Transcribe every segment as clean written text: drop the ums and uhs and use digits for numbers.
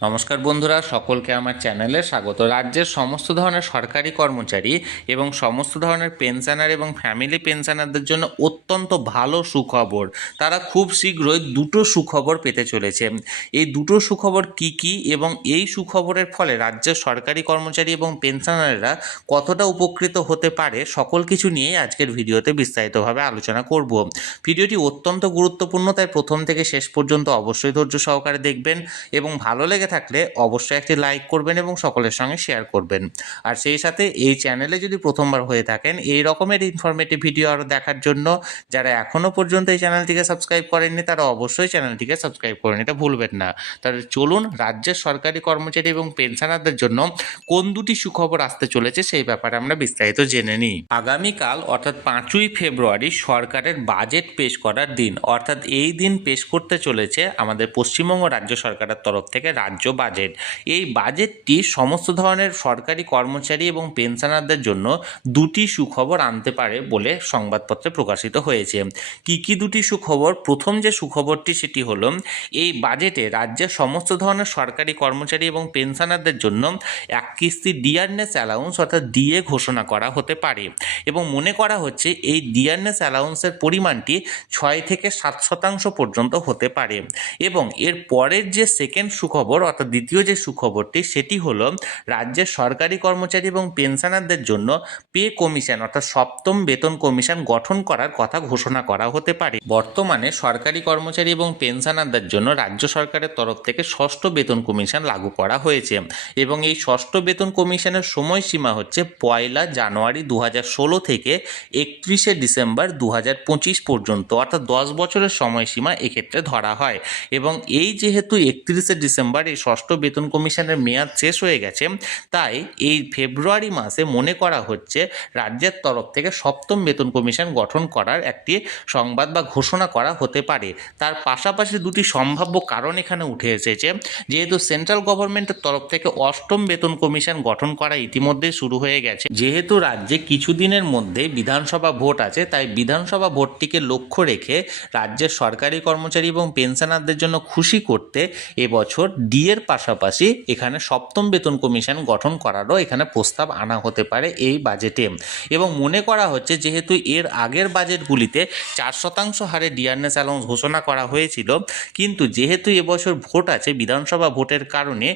নমস্কার বন্ধুরা, সকলকে আমার চ্যানেলে স্বাগত। রাজ্যের সমস্ত ধরনের সরকারি কর্মচারী এবং সমস্ত ধরনের পেনশনার এবং ফ্যামিলি পেনশনারদের জন্য অত্যন্ত ভালো সুখবর। তারা খুব শীঘ্রই দুটো সুখবর পেতে চলেছে। এই দুটো সুখবর কি এবং এই সুখবরের ফলে রাজ্যের সরকারি কর্মচারী এবং পেনশনাররা কতটা উপকৃত হতে পারে, সকল কিছু নিয়েই আজকের ভিডিওতে বিস্তারিতভাবে আলোচনা করব। ভিডিওটি অত্যন্ত গুরুত্বপূর্ণ, তাই প্রথম থেকে শেষ পর্যন্ত অবশ্যই ধৈর্য সহকারে দেখবেন এবং ভালো লেগে থাকলে অবশ্যই একটি লাইক করবেন এবং সকলের সঙ্গে শেয়ার করবেন। আর সেই সাথে এই চ্যানেলে যদি প্রথমবার হয়ে থাকেন এই রকমের ইনফরমেটিভ ভিডিও আরও দেখার জন্য যারা এখনও পর্যন্ত এই চ্যানেলটিকে সাবস্ক্রাইব করেননি তারা অবশ্যই চ্যানেলটিকে সাবস্ক্রাইব করে নিতে ভুলবেন না। তাহলে চলুন রাজ্যের সরকারি কর্মচারী এবং পেনশনারদের জন্য কোন দুটি সুখবর আসতে চলেছে সেই ব্যাপারে আমরা বিস্তারিত জেনে নিই। আগামীকাল অর্থাৎ 5ই ফেব্রুয়ারি সরকারের বাজেট পেশ করার দিন, অর্থাৎ এই দিন পেশ করতে চলেছে আমাদের পশ্চিমবঙ্গ রাজ্য সরকারের তরফ থেকে রাজ্য বাজেট। এই বাজেটটি সমস্ত ধরনের সরকারি কর্মচারী এবং পেনশনারদের জন্য দুটি সুখবর আনতে পারে বলে সংবাদপত্রে প্রকাশিত হয়েছে। কি দুটি সুখবর? প্রথম যে সুখবরটি সেটি হলো এই বাজেটে রাজ্যের সমস্ত ধরনের সরকারি কর্মচারী এবং পেনশনারদের জন্য এক কিস্তি ডিয়ারনেস অ্যালাউন্স অর্থাৎ ডিএ ঘোষণা করা হতে পারে এবং মনে করা হচ্ছে এই ডিয়ারনেস অ্যালাউন্সের পরিমাণটি 6 থেকে 7% পর্যন্ত হতে পারে। এবং এর পরের যে সেকেন্ড সুখবর অর্থাৎ দ্বিতীয় যে সুখবরটি সেটি হলো রাজ্যের সরকারি কর্মচারী এবং পেনশনারদের জন্য পে কমিশন অর্থাৎ সপ্তম বেতন কমিশন গঠন করার কথা ঘোষণা করা হতে পারে। বর্তমানে সরকারি কর্মচারী এবং পেনশনারদের জন্য রাজ্য সরকারের তরফ থেকে ষষ্ঠ বেতন কমিশন লাগু করা হয়েছে এবং এই ষষ্ঠ বেতন কমিশনের সময়সীমা হচ্ছে 1 জানুয়ারি 2016 থেকে 31 ডিসেম্বর 2025 পর্যন্ত, অর্থাৎ 10 বছরের সময়সীমা এক্ষেত্রে ধরা হয়। এবং এই যেহেতু 31 ডিসেম্বর এই ষষ্ঠ বেতন কমিশনের মেয়াদ শেষ হয়ে গেছে, তাই এই ফেব্রুয়ারি মাসে মনে করা হচ্ছে রাজ্যের তরফ থেকে সপ্তম বেতন কমিশন গঠন করার একটি সংবাদ বা ঘোষণা করা হতে পারে। তার পাশাপাশি দুটি সম্ভাব্য কারণ এখানে উঠে এসেছে। যেহেতু সেন্ট্রাল গভর্নমেন্টের তরফ থেকে অষ্টম বেতন কমিশন গঠন করা ইতিমধ্যেই শুরু হয়ে গেছে, যেহেতু রাজ্যে কিছুদিনের মধ্যে বিধানসভা ভোট আছে, তাই বিধানসভা ভোটটিকে লক্ষ্য রেখে রাজ্যের সরকারি কর্মচারী এবং পেনশনারদের জন্য খুশি করতে এবছর ডিএর পাশাপাশি এখানে সপ্তম বেতন কমিশন গঠন করারও এখানে প্রস্তাব আনা হতে পারে এই বাজেটে। এবং মনে করা হচ্ছে যেহেতু এর আগের বাজেটগুলিতে 4% হারে ডিয়ারনেস অ্যালাউন্স ঘোষণা করা হয়েছিল, কিন্তু যেহেতু এবছর ভোট আছে বিধানসভা ভোটের কারণে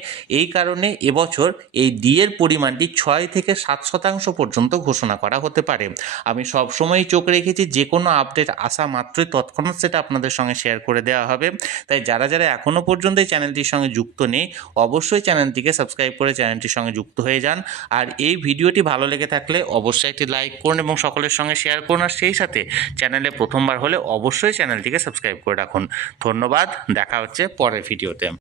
এবছর এই ডিএর পরিমাণটি 6 থেকে 7% পর্যন্ত ঘোষণা করা হতে পারে। আমি সবসময়ই চোখ রেখেছি যে কোনো আপডেট আসা মাত্রই তৎক্ষণাৎ সেটা আপনাদের সঙ্গে শেয়ার করে দেওয়া হবে। তাই যারা এখনও পর্যন্ত এই চ্যানেলটির সঙ্গে যুক্ত নেই অবশ্যই চ্যানেলটিকে সাবস্ক্রাইব করে চ্যানেলটির সঙ্গে যুক্ত হয়ে যান। আর এই ভিডিওটি ভালো লেগে থাকলে অবশ্যই একটি লাইক করুন এবং সকলের সঙ্গে শেয়ার করুন। আর সেই সাথে চ্যানেলে প্রথমবার হলে অবশ্যই চ্যানেলটিকে সাবস্ক্রাইব করে রাখুন। ধন্যবাদ, দেখা হচ্ছে পরের ভিডিওতে।